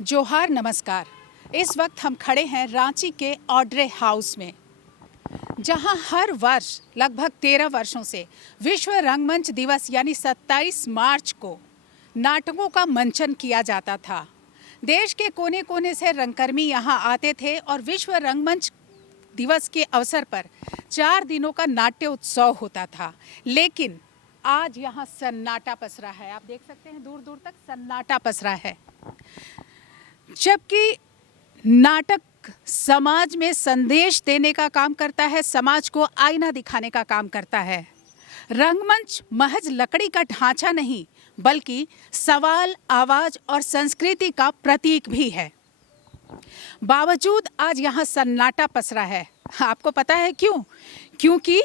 जोहार नमस्कार। इस वक्त हम खड़े हैं रांची के ऑड्रे हाउस में, जहां हर वर्ष लगभग 13 वर्षों से विश्व रंगमंच दिवस यानी 27 मार्च को नाटकों का मंचन किया जाता था। देश के कोने कोने से रंगकर्मी यहां आते थे और विश्व रंगमंच दिवस के अवसर पर 4 दिनों का नाट्य उत्सव होता था। लेकिन आज यहाँ सन्नाटा पसरा है। आप देख सकते हैं दूर दूर तक सन्नाटा पसरा है, जबकि नाटक समाज में संदेश देने का काम करता है, समाज को आईना दिखाने का काम करता है। रंगमंच महज लकड़ी का ढांचा नहीं, बल्कि सवाल, आवाज और संस्कृति का प्रतीक भी है। बावजूद आज यहाँ सन्नाटा पसरा है। आपको पता है क्यों? क्योंकि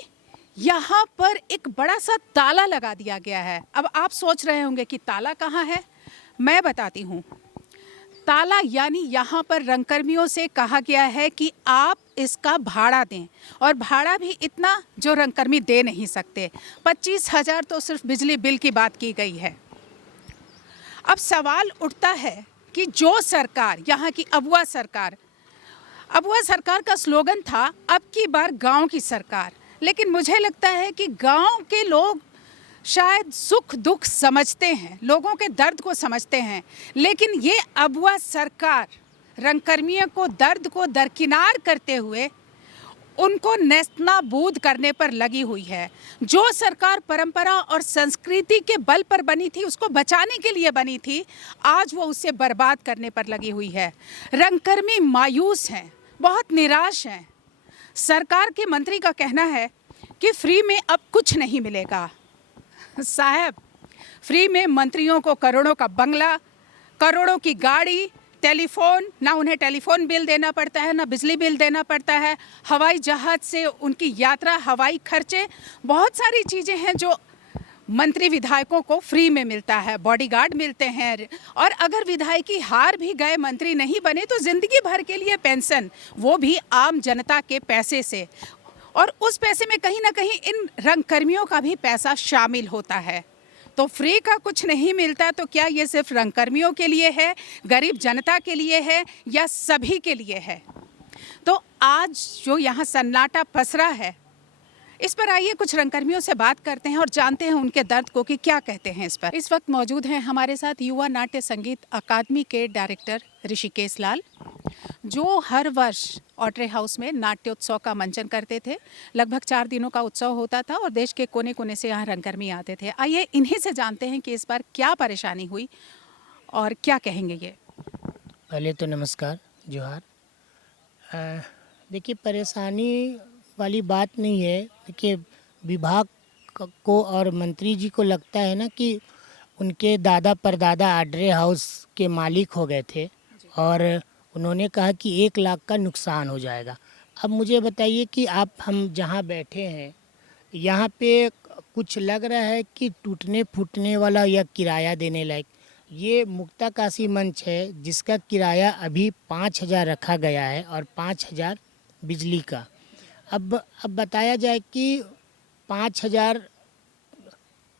यहाँ पर एक बड़ा सा ताला लगा दिया गया है। अब आप सोच रहे होंगे कि ताला कहाँ है। मैं बताती हूँ। ताला यानी यहाँ पर रंगकर्मियों से कहा गया है कि आप इसका भाड़ा दें, और भाड़ा भी इतना जो रंगकर्मी दे नहीं सकते। 25,000 तो सिर्फ बिजली बिल की बात की गई है। अब सवाल उठता है कि जो सरकार, यहाँ की अबुआ सरकार का स्लोगन था अब की बार गांव की सरकार। लेकिन मुझे लगता है कि गांव के लोग शायद सुख दुख समझते हैं, लोगों के दर्द को समझते हैं, लेकिन ये अबुआ सरकार रंगकर्मियों को दर्द को दरकिनार करते हुए उनको नेस्तनाबूद करने पर लगी हुई है। जो सरकार परंपरा और संस्कृति के बल पर बनी थी, उसको बचाने के लिए बनी थी, आज वो उसे बर्बाद करने पर लगी हुई है। रंगकर्मी मायूस हैं, बहुत निराश हैं। सरकार के मंत्री का कहना है कि फ्री में अब कुछ नहीं मिलेगा। साहब, फ्री में मंत्रियों को करोड़ों का बंगला, करोड़ों की गाड़ी, टेलीफोन, ना उन्हें टेलीफोन बिल देना पड़ता है, ना बिजली बिल देना पड़ता है, हवाई जहाज से उनकी यात्रा, हवाई खर्चे, बहुत सारी चीज़ें हैं जो मंत्री विधायकों को फ्री में मिलता है। बॉडीगार्ड मिलते हैं, और अगर विधायकी हार भी गए, मंत्री नहीं बने, तो ज़िंदगी भर के लिए पेंशन, वो भी आम जनता के पैसे से। और उस पैसे में कहीं ना कहीं इन रंगकर्मियों का भी पैसा शामिल होता है। तो फ्री का कुछ नहीं मिलता, तो क्या ये सिर्फ रंगकर्मियों के लिए है, गरीब जनता के लिए है, या सभी के लिए है? तो आज जो यहाँ सन्नाटा पसरा है, इस पर आइए कुछ रंगकर्मियों से बात करते हैं और जानते हैं उनके दर्द को कि क्या कहते हैं इस पर। इस वक्त मौजूद हैं हमारे साथ युवा नाट्य संगीत अकादमी के डायरेक्टर ऋषिकेश लाल, जो हर वर्ष ऑड्रे हाउस में नाट्योत्सव का मंचन करते थे। लगभग 4 दिनों का उत्सव होता था और देश के कोने कोने से यहाँ रंगकर्मी आते थे। आइए इन्हीं से जानते हैं कि इस बार क्या परेशानी हुई और क्या कहेंगे ये। पहले तो नमस्कार, जोहार। देखिए, परेशानी वाली बात नहीं है। देखिए, विभाग को और मंत्री जी को लगता है ना कि उनके दादा परदादा ऑड्रे हाउस के मालिक हो गए थे, और उन्होंने कहा कि 1 लाख का नुकसान हो जाएगा। अब मुझे बताइए कि हम जहाँ बैठे हैं, यहाँ पे कुछ लग रहा है कि टूटने फूटने वाला या किराया देने लायक। ये मुक्ताकाशी मंच है, जिसका किराया अभी 5,000 रखा गया है और 5,000 बिजली का। अब बताया जाए कि 5,000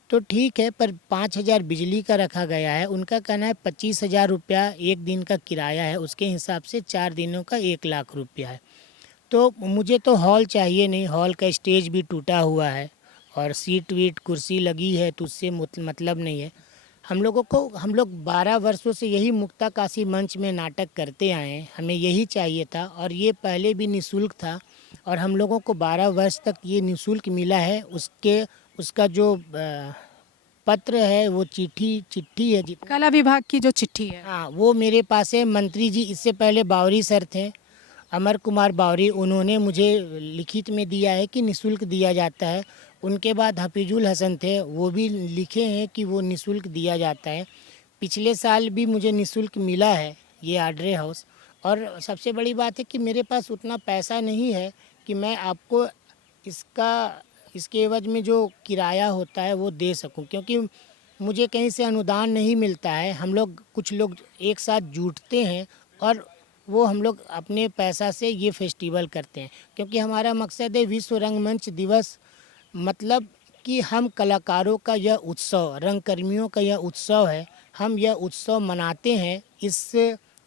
तो ठीक है, पर 5,000 बिजली का रखा गया है। उनका कहना है 25,000 रुपया 1 दिन का किराया है, उसके हिसाब से 4 दिनों का 1 लाख रुपया है। तो मुझे तो हॉल चाहिए नहीं, हॉल का स्टेज भी टूटा हुआ है और सीट वीट कुर्सी लगी है, तो उससे मतलब नहीं है। हम लोग 12 वर्षों से यही मुक्ताकाशी मंच में नाटक करते आए हैं, हमें यही चाहिए था, और ये पहले भी निःशुल्क था, और हम लोगों को 12 वर्ष तक ये निःशुल्क मिला है। उसका जो पत्र है, वो चिट्ठी है, कला विभाग की जो चिट्ठी है, हाँ, वो मेरे पास है। मंत्री जी, इससे पहले बावरी सर थे, अमर कुमार बावरी, उन्होंने मुझे लिखित में दिया है कि निःशुल्क दिया जाता है। उनके बाद हफीजुल हसन थे, वो भी लिखे हैं कि वो निःशुल्क दिया जाता है। पिछले साल भी मुझे निःशुल्क मिला है ये ऑड्रे हाउस। और सबसे बड़ी बात है कि मेरे पास उतना पैसा नहीं है कि मैं आपको इसके एवज में जो किराया होता है वो दे सकूं, क्योंकि मुझे कहीं से अनुदान नहीं मिलता है। कुछ लोग एक साथ जुटते हैं और वो हम लोग अपने पैसा से ये फेस्टिवल करते हैं, क्योंकि हमारा मकसद है विश्व रंगमंच दिवस, मतलब कि हम कलाकारों का यह उत्सव, रंगकर्मियों का यह उत्सव है, हम यह उत्सव मनाते हैं।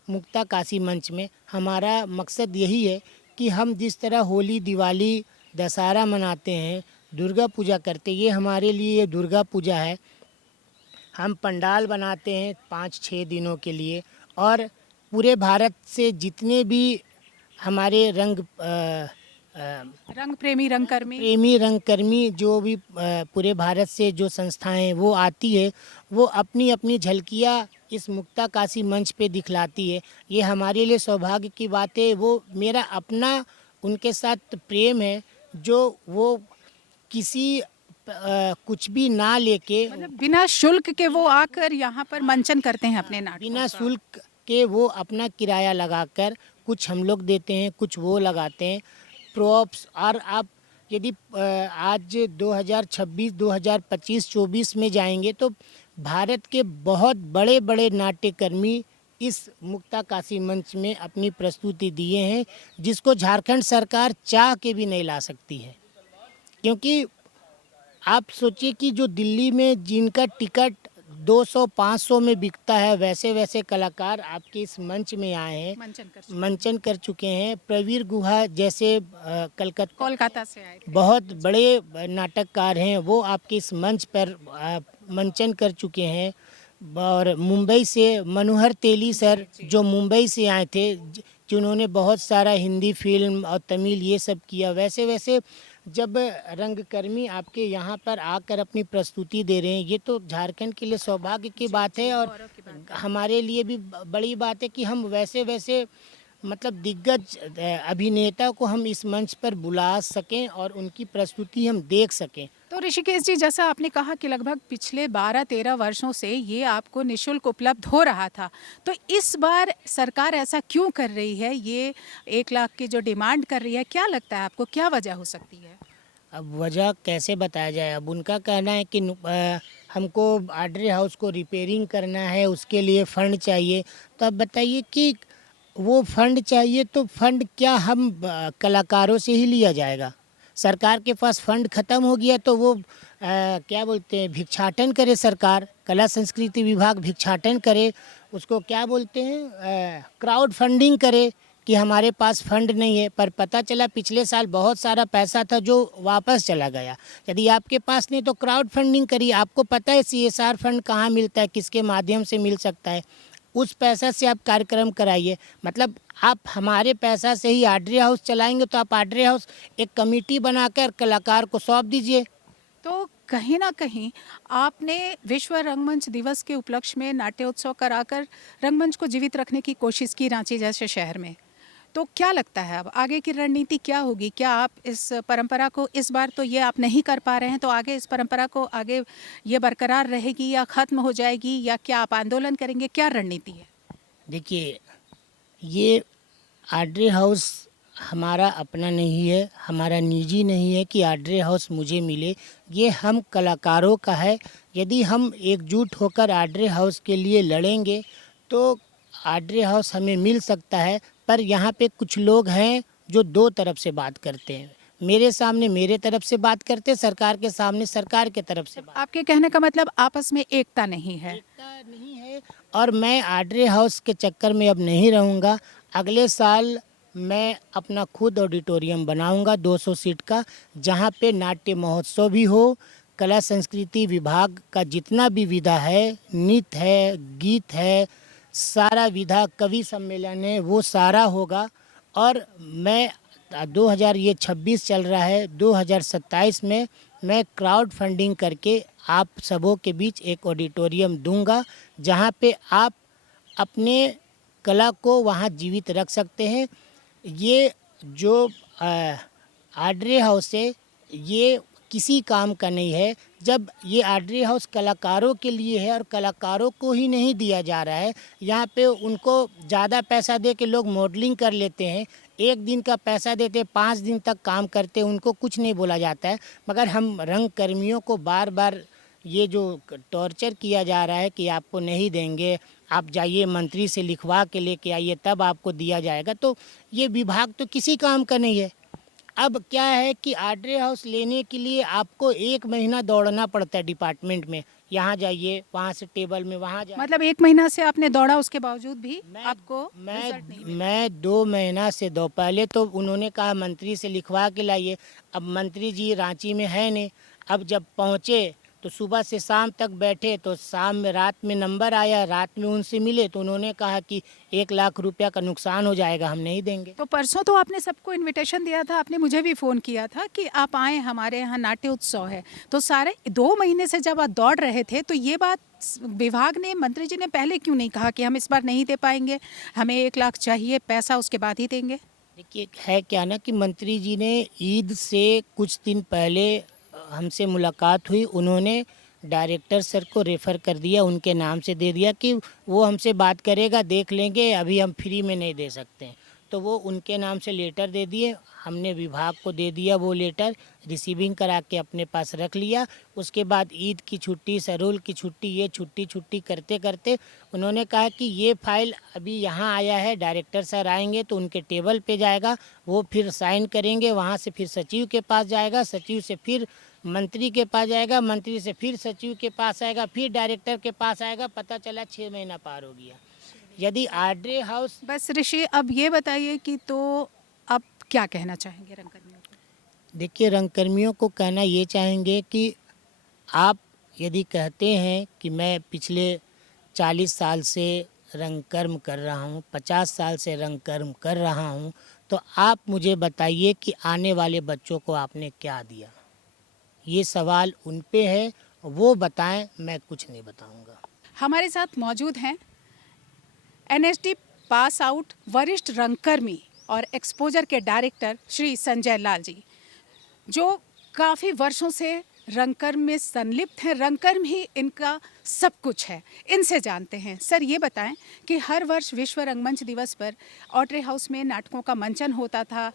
मुक्ता काशी मंच में हमारा मकसद यही है कि हम जिस तरह होली, दिवाली, दशहरा मनाते हैं, दुर्गा पूजा करते हैं, ये हमारे लिए दुर्गा पूजा है। हम पंडाल बनाते हैं 5-6 दिनों के लिए और पूरे भारत से जितने भी हमारे रंग प्रेमी रंगकर्मी प्रेमी रंगकर्मी जो भी पूरे भारत से जो संस्थाएं हैं वो आती है, वो अपनी अपनी झलकियाँ इस मुक्ता काशी मंच पे दिखलाती है। ये हमारे लिए सौभाग्य की बात है। वो मेरा अपना उनके साथ प्रेम है जो वो किसी कुछ भी ना लेके मतलब बिना शुल्क के वो आकर यहाँ पर मंचन करते हैं अपने नाटकों बिना का। शुल्क के वो अपना किराया लगाकर कुछ हम लोग देते हैं, कुछ वो लगाते हैं प्रॉप्स। और आप यदि आज 2026, 2025, 24 में जाएंगे तो भारत के बहुत बड़े बड़े नाट्यकर्मी इस मुक्ता काशी मंच में अपनी प्रस्तुति दिए हैं, जिसको झारखंड सरकार चाह के भी नहीं ला सकती है। क्योंकि आप सोचिए कि जो दिल्ली में जिनका टिकट 200-500 में बिकता है, वैसे वैसे कलाकार आपके इस मंच में आए हैं, मंचन कर चुके हैं। प्रवीर गुहा जैसे कोलकाता से आए थे। बहुत बड़े नाटककार हैं, वो आपके इस मंच पर मंचन कर चुके हैं। और मुंबई से मनोहर तेली सर जो मुंबई से आए थे, जिन्होंने बहुत सारा हिंदी फिल्म और तमिल ये सब किया। वैसे वैसे जब रंगकर्मी आपके यहाँ पर आकर अपनी प्रस्तुति दे रहे हैं, ये तो झारखंड के लिए सौभाग्य की बात है और हमारे लिए भी बड़ी बात है कि हम वैसे वैसे मतलब दिग्गज अभिनेता को हम इस मंच पर बुला सकें और उनकी प्रस्तुति हम देख सकें। तो ऋषिकेश जी, जैसा आपने कहा कि लगभग पिछले 12-13 वर्षों से ये आपको निशुल्क उपलब्ध हो रहा था, तो इस बार सरकार ऐसा क्यों कर रही है? ये 1 लाख की जो डिमांड कर रही है, क्या लगता है आपको, क्या वजह हो सकती है? अब वजह कैसे बताया जाए? अब उनका कहना है कि हमको आड्रे हाउस को रिपेयरिंग करना है, उसके लिए फ़ंड चाहिए। तो अब बताइए कि वो फंड चाहिए तो फंड क्या हम कलाकारों से ही लिया जाएगा? सरकार के पास फंड ख़त्म हो गया तो वो क्या बोलते हैं, भिक्षाटन करे सरकार, कला संस्कृति विभाग भिक्षाटन करे, उसको क्या बोलते हैं, क्राउड फंडिंग करे कि हमारे पास फंड नहीं है। पर पता चला पिछले साल बहुत सारा पैसा था जो वापस चला गया। यदि आपके पास नहीं तो क्राउड फंडिंग करिए। आपको पता है CSR फंड कहाँ मिलता है, किसके माध्यम से मिल सकता है, उस पैसा से आप कार्यक्रम कराइए। मतलब आप हमारे पैसा से ही आड्रे हाउस चलाएंगे तो आप आड्रे हाउस एक कमेटी बनाकर कलाकार को सौंप दीजिए। तो कहीं ना कहीं आपने विश्व रंगमंच दिवस के उपलक्ष्य में नाट्योत्सव कराकर रंगमंच को जीवित रखने की कोशिश की रांची जैसे शहर में। तो क्या लगता है अब आगे की रणनीति क्या होगी? क्या आप इस परंपरा को, इस बार तो ये आप नहीं कर पा रहे हैं, तो आगे इस परंपरा को आगे ये बरकरार रहेगी या ख़त्म हो जाएगी, या क्या आप आंदोलन करेंगे? क्या रणनीति है? देखिए, ये आड्रे हाउस हमारा अपना नहीं है, हमारा निजी नहीं है कि आड्रे हाउस मुझे मिले। ये हम कलाकारों का है। यदि हम एकजुट होकर आड्रे हाउस के लिए लड़ेंगे तो आड्रे हाउस हमें मिल सकता है। पर यहाँ पे कुछ लोग हैं जो दो तरफ से बात करते हैं। मेरे सामने मेरे तरफ से बात करते हैं, सरकार के सामने सरकार के तरफ से बात। आपके कहने का मतलब आपस में एकता नहीं है? एकता नहीं है और मैं आड्रे हाउस के चक्कर में अब नहीं रहूँगा। अगले साल मैं अपना खुद ऑडिटोरियम बनाऊंगा 200 सीट का, जहाँ पे नाट्य महोत्सव भी हो, कला संस्कृति विभाग का जितना भी विधा है, नृत्य है, गीत है, सारा विधा, कवि सम्मेलन है, वो सारा होगा। और मैं 2026 चल रहा है, 2027 में मैं क्राउड फंडिंग करके आप सबों के बीच एक ऑडिटोरियम दूंगा, जहाँ पे आप अपने कला को वहाँ जीवित रख सकते हैं। ये जो आड्रे हाउस है ये किसी काम का नहीं है। जब ये आड्रे हाउस कलाकारों के लिए है और कलाकारों को ही नहीं दिया जा रहा है, यहाँ पे उनको ज़्यादा पैसा दे के लोग मॉडलिंग कर लेते हैं, 1 दिन का पैसा देते 5 दिन तक काम करते, उनको कुछ नहीं बोला जाता है। मगर हम रंग कर्मियों को बार बार ये जो टॉर्चर किया जा रहा है कि आपको नहीं देंगे, आप जाइए मंत्री से लिखवा के लेके आइए तब आपको दिया जाएगा, तो ये विभाग तो किसी काम का नहीं है। अब क्या है कि आड्रे हाउस लेने के लिए आपको 1 महीना दौड़ना पड़ता है डिपार्टमेंट में, यहाँ जाइए, वहाँ से टेबल में वहाँ जाइए। मतलब 1 महीना से आपने दौड़ा, उसके बावजूद भी मैं आपको रिजल्ट नहीं मिला। मैं 2 महीना से दो, पहले तो उन्होंने कहा मंत्री से लिखवा के लाइए। अब मंत्री जी रांची में है नहीं। अब जब पहुँचे तो सुबह से शाम तक बैठे, तो शाम में रात में नंबर आया, रात में उनसे मिले तो उन्होंने कहा कि 1 लाख रुपया का नुकसान हो जाएगा, हम नहीं देंगे। तो परसों तो आपने सबको इनविटेशन दिया था, आपने मुझे भी फ़ोन किया था कि आप आए, हमारे यहाँ नाट्य उत्सव है। तो सारे 2 महीने से जब आप दौड़ रहे थे, तो ये बात विभाग ने, मंत्री जी ने पहले क्यों नहीं कहा कि हम इस बार नहीं दे पाएंगे, हमें 1 लाख चाहिए, पैसा उसके बाद ही देंगे? देखिए, है क्या ना कि मंत्री जी ने ईद से कुछ दिन पहले हमसे मुलाकात हुई, उन्होंने डायरेक्टर सर को रेफ़र कर दिया, उनके नाम से दे दिया कि वो हमसे बात करेगा, देख लेंगे, अभी हम फ्री में नहीं दे सकते हैं। तो वो उनके नाम से लेटर दे दिए, हमने विभाग को दे दिया वो लेटर, रिसीविंग करा के अपने पास रख लिया। उसके बाद ईद की छुट्टी, सरोल की छुट्टी, ये छुट्टी करते करते उन्होंने कहा कि ये फाइल अभी यहाँ आया है, डायरेक्टर सर आएंगे तो उनके टेबल पे जाएगा, वो फिर साइन करेंगे, वहाँ से फिर सचिव के पास जाएगा, सचिव से फिर मंत्री के पास जाएगा, मंत्री से फिर सचिव के पास आएगा, फिर डायरेक्टर के पास आएगा। पता चला 6 महीना पार हो गया। यदि आड्रे हाउस बस ऋषि, अब ये बताइए कि तो अब क्या कहना चाहेंगे रंगकर्मियों को? देखिए, रंगकर्मियों को कहना ये चाहेंगे कि आप यदि कहते हैं कि मैं पिछले 40 साल से रंगकर्म कर रहा हूँ, 50 साल से रंगकर्म कर रहा हूँ, तो आप मुझे बताइए कि आने वाले बच्चों को आपने क्या दिया। ये सवाल उन पे है, वो बताएं, मैं कुछ नहीं बताऊंगा। हमारे साथ मौजूद हैं एनएसडी पास आउट वरिष्ठ रंगकर्मी और एक्सपोजर के डायरेक्टर श्री संजय लाल जी, जो काफ़ी वर्षों से रंगकर्म में संलिप्त हैं। रंगकर्म ही इनका सब कुछ है। इनसे जानते हैं। सर, ये बताएं कि हर वर्ष विश्व रंगमंच दिवस पर ऑड्रे हाउस में नाटकों का मंचन होता था,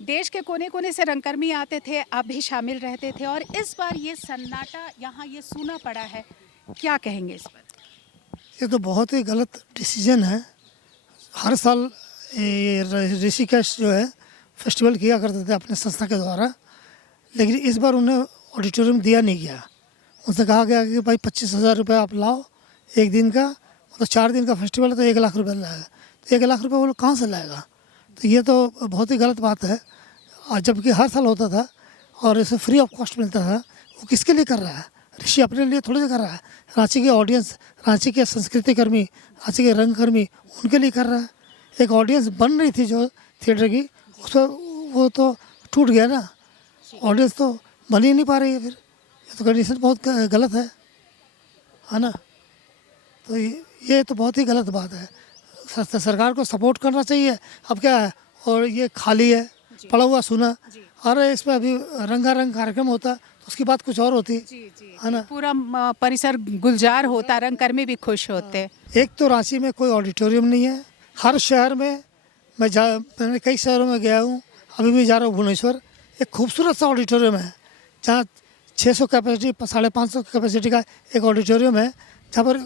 देश के कोने कोने से रंगकर्मी आते थे, आप भी शामिल रहते थे, और इस बार ये सन्नाटा यहाँ ये सूना पड़ा है, क्या कहेंगे इस पर? ये तो बहुत ही गलत डिसीजन है। हर साल ये ऋषिकेश जो है फेस्टिवल किया करते थे अपने संस्था के द्वारा, लेकिन इस बार उन्हें ऑडिटोरियम दिया नहीं गया। उनसे कहा गया कि भाई 25,000 रुपये आप लाओ एक दिन का, मतलब 4 दिन का फेस्टिवल है तो 1 लाख रुपये लाएगा। तो 1 लाख रुपये वो लोग कहाँ से लाएगा? तो ये तो बहुत ही गलत बात है। और जबकि हर साल होता था और इसे फ्री ऑफ कॉस्ट मिलता था। वो किसके लिए कर रहा है? ऋषि अपने लिए थोड़ी कर रहा है। रांची के ऑडियंस, रांची के संस्कृति कर्मी, रांची के रंगकर्मी, उनके लिए कर रहा है। एक ऑडियंस बन रही थी जो थिएटर की, उस पर वो तो टूट गया ना, ऑडियंस तो बन ही नहीं पा रही है। फिर ये तो कंडीशन बहुत गलत है ना। तो ये तो बहुत ही गलत बात है। सरकार को सपोर्ट करना चाहिए। अब क्या है, और ये खाली है, पड़ा हुआ सुना। अरे इसमें अभी रंगारंग कार्यक्रम होता तो उसकी बात कुछ और होती, है ना। पूरा परिसर गुलजार होता, रंगकर्मी भी खुश होते। एक तो रांची में कोई ऑडिटोरियम नहीं है। हर शहर में मैंने कई शहरों में गया हूँ, अभी भी जा रहा हूँ भुवनेश्वर। एक खूबसूरत सा ऑडिटोरियम है जहाँ 600 कैपेसिटी, 550 कैपेसिटी का एक ऑडिटोरियम है, जहाँ पर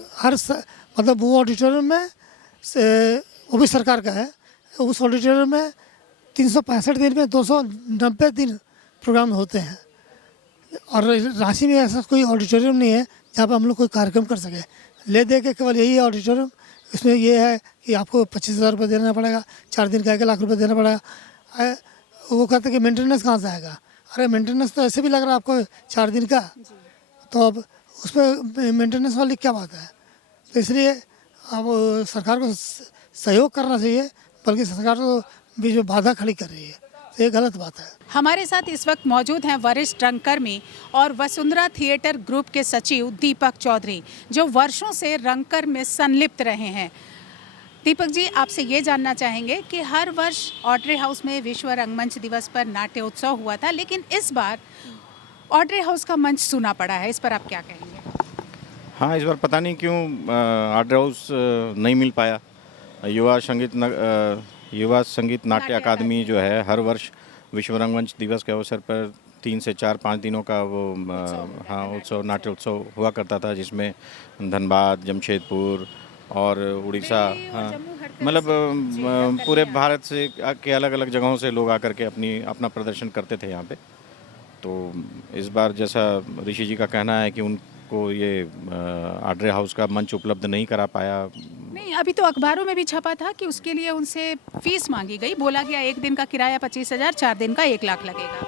मतलब वो ऑडिटोरियम में वो भी सरकार का है। उस ऑडिटोरियम में 365 दिन में 290 दिन प्रोग्राम होते हैं। और रांची में ऐसा कोई ऑडिटोरियम नहीं है जहाँ पर हम लोग कोई कार्यक्रम कर सके। ले दे के केवल यही है ऑडिटोरियम। इसमें ये है कि आपको 25,000 रुपये देना पड़ेगा, 4 दिन का 1 लाख रुपये देना पड़ेगा। वो कहते हैं कि मेंटेनेंस कहाँ से आएगा? अरे मेंटेनेंस तो ऐसे भी लग रहा है आपको 4 दिन का, तो अब उसमें मेंटेनेंस वाली क्या बात है? तो इसलिए अब सरकार को सहयोग करना चाहिए, बल्कि सरकार तो बीच में बाधा खड़ी कर रही है, तो ये गलत बात है। हमारे साथ इस वक्त मौजूद हैं वरिष्ठ रंगकर्मी और वसुंधरा थिएटर ग्रुप के सचिव दीपक चौधरी, जो वर्षों से रंगकर्म में संलिप्त रहे हैं। दीपक जी, आपसे ये जानना चाहेंगे कि हर वर्ष ऑड्रे हाउस में विश्व रंगमंच दिवस पर नाट्य उत्सव हुआ था, लेकिन इस बार ऑड्रे हाउस का मंच सूना पड़ा है, इस पर आप क्या कहेंगे? हाँ, इस बार पता नहीं क्यों ऑड्रे हाउस नहीं मिल पाया। युवा संगीत नाट्य अकादमी जो है हर वर्ष विश्व रंगमंच दिवस के अवसर पर 3 से 4-5 दिनों का वो उत्सव, नाट्य उत्सव हुआ करता था, जिसमें धनबाद, जमशेदपुर और उड़ीसा, मतलब पूरे भारत से के अलग अलग जगहों से लोग आकर के अपना प्रदर्शन करते थे यहाँ पे। तो इस बार जैसा ऋषि जी का कहना है कि को ये आड्रे हाउस का मंच उपलब्ध नहीं करा पाया। नहीं, अभी तो अखबारों में भी छपा था कि उसके लिए उनसे फीस मांगी गई, बोला गया 1 दिन का किराया 25,000, 4 दिन का 1 लाख लगेगा।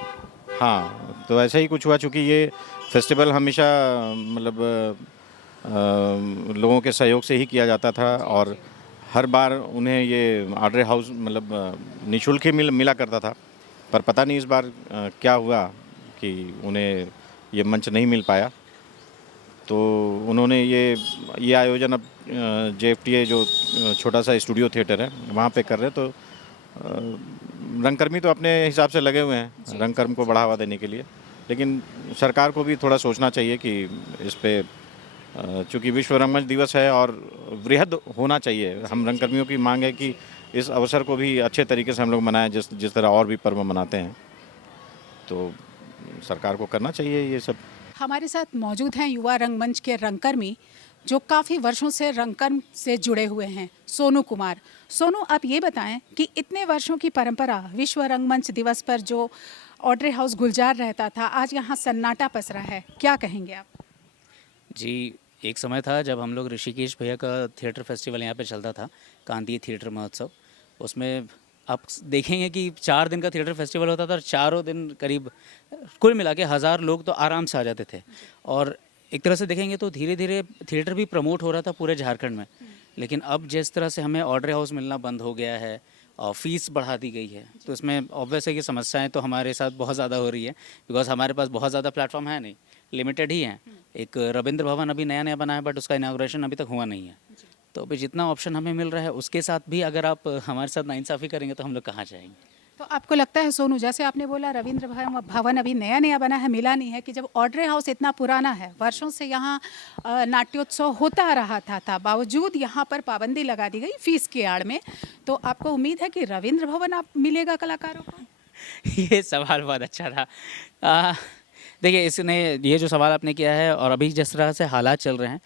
हाँ, तो ऐसा ही कुछ हुआ, चूँकि ये फेस्टिवल हमेशा मतलब लोगों के सहयोग से ही किया जाता था और हर बार उन्हें ये आड्रे हाउस मतलब निःशुल्क ही मिला करता था। पर पता नहीं इस बार क्या हुआ कि उन्हें ये मंच नहीं मिल पाया। तो उन्होंने ये आयोजन अब JFTA जो छोटा सा स्टूडियो थिएटर है वहाँ पे कर रहे हैं। तो रंगकर्मी तो अपने हिसाब से लगे हुए हैं रंगकर्म को बढ़ावा देने के लिए, लेकिन सरकार को भी थोड़ा सोचना चाहिए कि इस पे चूँकि विश्व रंगमंच दिवस है और वृहद होना चाहिए। हम रंगकर्मियों की मांग है कि इस अवसर को भी अच्छे तरीके से हम लोग मनाएं, जिस तरह और भी पर्व मनाते हैं। तो सरकार को करना चाहिए ये सब। हमारे साथ मौजूद हैं युवा रंगमंच के रंगकर्मी जो काफ़ी वर्षों से रंगकर्म से जुड़े हुए हैं, सोनू कुमार। सोनू, आप ये बताएं कि इतने वर्षों की परंपरा विश्व रंगमंच दिवस पर जो ऑड्रे हाउस गुलजार रहता था, आज यहाँ सन्नाटा पसरा है, क्या कहेंगे आप? जी, एक समय था जब हम लोग ऋषिकेश भैया का थिएटर फेस्टिवल यहाँ पे चलता था, कांतीय थिएटर महोत्सव। उसमें आप देखेंगे कि 4 दिन का थिएटर फेस्टिवल होता था और चारों दिन करीब कुल मिला के 1000 लोग तो आराम से आ जाते थे। और एक तरह से देखेंगे तो धीरे धीरे थिएटर भी प्रमोट हो रहा था पूरे झारखंड में। लेकिन अब जिस तरह से हमें ऑड्रे हाउस मिलना बंद हो गया है और फीस बढ़ा दी गई है, तो इसमें ऑब्वियस है कि समस्याएं तो हमारे साथ बहुत ज़्यादा हो रही है, बिकॉज हमारे पास बहुत ज़्यादा प्लेटफॉर्म है नहीं, लिमिटेड ही हैं। एक रविंद्र भवन अभी नया नया बना है, बट उसका इनाग्रेशन अभी तक हुआ नहीं है। तो अभी जितना ऑप्शन हमें मिल रहा है उसके साथ भी अगर आप हमारे साथ नाइंसाफ़ी करेंगे तो हम लोग कहाँ जाएंगे। तो आपको लगता है सोनू, जैसे आपने बोला रविंद्र भवन अभी नया नया बना है, मिला नहीं है, कि जब ऑड्रे हाउस इतना पुराना है, वर्षों से यहाँ नाट्योत्सव होता रहा था, बावजूद यहाँ पर पाबंदी लगा दी गई फीस की आड़ में, तो आपको उम्मीद है कि रविंद्र भवन आप मिलेगा कलाकारों को? ये सवाल बहुत अच्छा था। देखिए, इसने ये जो सवाल आपने किया है और अभी जिस तरह से हालात चल रहे हैं,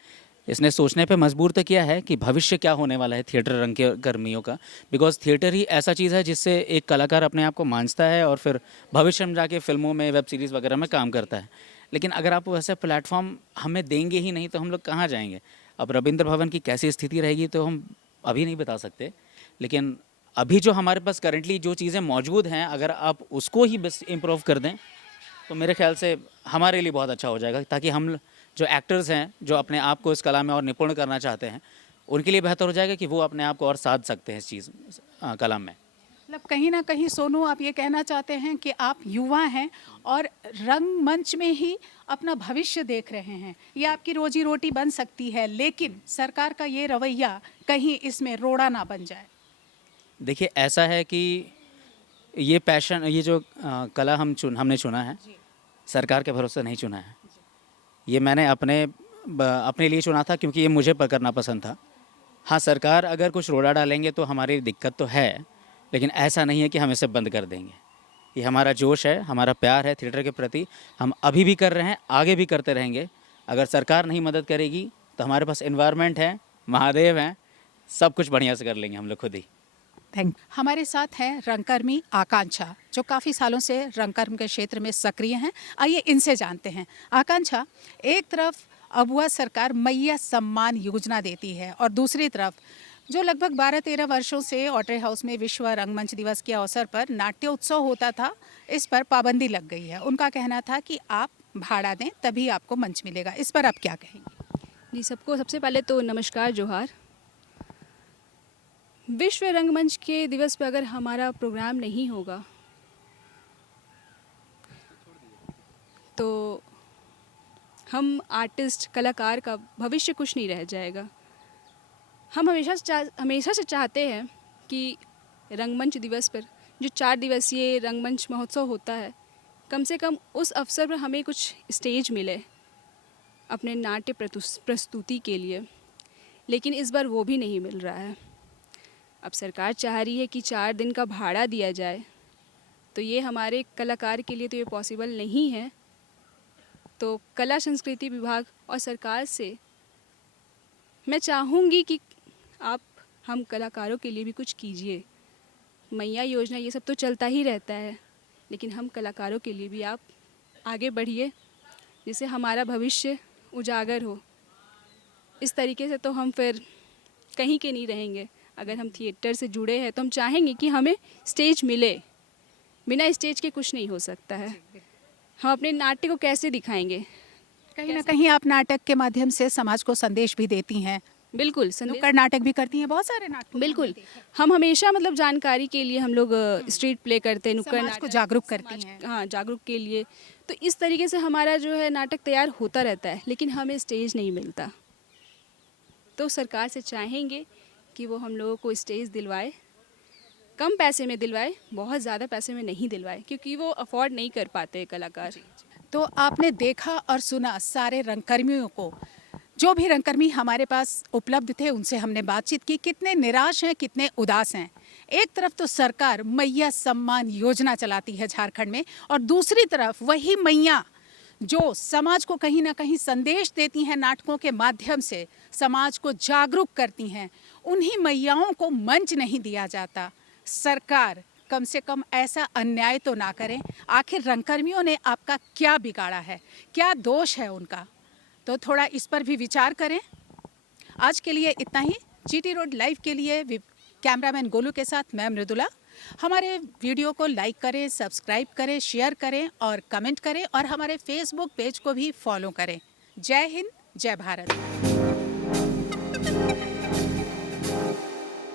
इसने सोचने पे मजबूर तो किया है कि भविष्य क्या होने वाला है थिएटर रंगकर्मियों का। बिकॉज थिएटर ही ऐसा चीज़ है जिससे एक कलाकार अपने आप को मांझता है और फिर भविष्य में जाके फिल्मों में, वेब सीरीज़ वगैरह में काम करता है। लेकिन अगर आप वैसे प्लेटफॉर्म हमें देंगे ही नहीं तो हम लोग कहाँ जाएंगे। अब रविंद्र भवन की कैसी स्थिति रहेगी तो हम अभी नहीं बता सकते, लेकिन अभी जो हमारे पास करंटली जो चीज़ें मौजूद हैं, अगर आप उसको ही बस इम्प्रूव कर दें तो मेरे ख्याल से हमारे लिए बहुत अच्छा हो जाएगा, ताकि हम जो एक्टर्स हैं, जो अपने आप को इस कला में और निपुण करना चाहते हैं, उनके लिए बेहतर हो जाएगा कि वो अपने आप को और साध सकते हैं इस चीज़ कला में। मतलब कहीं ना कहीं सोनू, आप ये कहना चाहते हैं कि आप युवा हैं और रंगमंच में ही अपना भविष्य देख रहे हैं, ये आपकी रोजी रोटी बन सकती है, लेकिन सरकार का ये रवैया कहीं इसमें रोड़ा ना बन जाए। देखिए, ऐसा है कि ये पैशन, ये जो कला हमने चुना है, सरकार के भरोसे नहीं चुना है। ये मैंने अपने लिए चुना था क्योंकि ये मुझे करना पसंद था। हाँ, सरकार अगर कुछ रोड़ा डालेंगे तो हमारी दिक्कत तो है, लेकिन ऐसा नहीं है कि हम इसे बंद कर देंगे। ये हमारा जोश है, हमारा प्यार है थिएटर के प्रति, हम अभी भी कर रहे हैं, आगे भी करते रहेंगे। अगर सरकार नहीं मदद करेगी तो हमारे पास एनवायरनमेंट है, महादेव हैं, सब कुछ बढ़िया से कर लेंगे हम लोग खुद ही। थैंक। हमारे साथ हैं रंगकर्मी आकांक्षा, जो काफ़ी सालों से रंगकर्म के क्षेत्र में सक्रिय हैं। आइए इनसे जानते हैं। आकांक्षा, एक तरफ अबुआ सरकार मैया सम्मान योजना देती है और दूसरी तरफ जो लगभग 12-13 वर्षों से ऑड्रे हाउस में विश्व रंगमंच दिवस के अवसर पर नाट्योत्सव होता था, इस पर पाबंदी लग गई है। उनका कहना था कि आप भाड़ा दें तभी आपको मंच मिलेगा, इस पर आप क्या कहेंगे? जी, सबको सबसे पहले तो नमस्कार, जोहार। विश्व रंगमंच के दिवस पर अगर हमारा प्रोग्राम नहीं होगा तो हम आर्टिस्ट, कलाकार का भविष्य कुछ नहीं रह जाएगा। हम हमेशा से चाहते हैं कि रंगमंच दिवस पर जो 4 दिवसीय रंगमंच महोत्सव होता है, कम से कम उस अवसर पर हमें कुछ स्टेज मिले अपने नाट्य प्रस्तुति के लिए, लेकिन इस बार वो भी नहीं मिल रहा है। अब सरकार चाह रही है कि 4 दिन का भाड़ा दिया जाए, तो ये हमारे कलाकार के लिए तो ये पॉसिबल नहीं है। तो कला संस्कृति विभाग और सरकार से मैं चाहूँगी कि आप हम कलाकारों के लिए भी कुछ कीजिए। मैया योजना ये सब तो चलता ही रहता है, लेकिन हम कलाकारों के लिए भी आप आगे बढ़िए, जिससे हमारा भविष्य उजागर हो। इस तरीके से तो हम फिर कहीं के नहीं रहेंगे। अगर हम थिएटर से जुड़े हैं तो हम चाहेंगे कि हमें स्टेज मिले। बिना स्टेज के कुछ नहीं हो सकता है। हम अपने नाट्य को कैसे दिखाएंगे? कहीं ना कहीं आप नाटक के माध्यम से समाज को संदेश भी देती हैं, बिल्कुल संदेश, नुक्कड़ नाटक भी करती हैं, बहुत सारे नाटक बिल्कुल। हम हमेशा मतलब जानकारी के लिए हम लोग स्ट्रीट प्ले करते हैं, नुक्कड़ समाज नाटक को जागरूक करती समाज- हैं। हाँ, जागरूक के लिए। तो इस तरीके से हमारा जो है नाटक तैयार होता रहता है, लेकिन हमें स्टेज नहीं मिलता। तो सरकार से चाहेंगे कि वो हम लोगों को स्टेज दिलवाए, कम पैसे में दिलवाए, बहुत ज़्यादा पैसे में नहीं दिलवाए, क्योंकि वो अफोर्ड नहीं कर पाते कलाकार। तो आपने देखा और सुना सारे रंगकर्मियों को, जो भी रंगकर्मी हमारे पास उपलब्ध थे उनसे हमने बातचीत की, कितने निराश हैं, कितने उदास हैं। एक तरफ तो सरकार मैया सम्मान योजना चलाती है झारखंड में, और दूसरी तरफ वही मैया जो समाज को कहीं ना कहीं संदेश देती हैं, नाटकों के माध्यम से समाज को जागरूक करती हैं, उन्हीं मैयाओं को मंच नहीं दिया जाता। सरकार कम से कम ऐसा अन्याय तो ना करें। आखिर रंगकर्मियों ने आपका क्या बिगाड़ा है, क्या दोष है उनका, तो थोड़ा इस पर भी विचार करें। आज के लिए इतना ही। जीटी रोड लाइव के लिए कैमरामैन गोलू के साथ मैं मृदुला। हमारे वीडियो को लाइक करें, सब्सक्राइब करें, शेयर करें और कमेंट करें, और हमारे फेसबुक पेज को भी फॉलो करें। जय हिंद, जय भारत।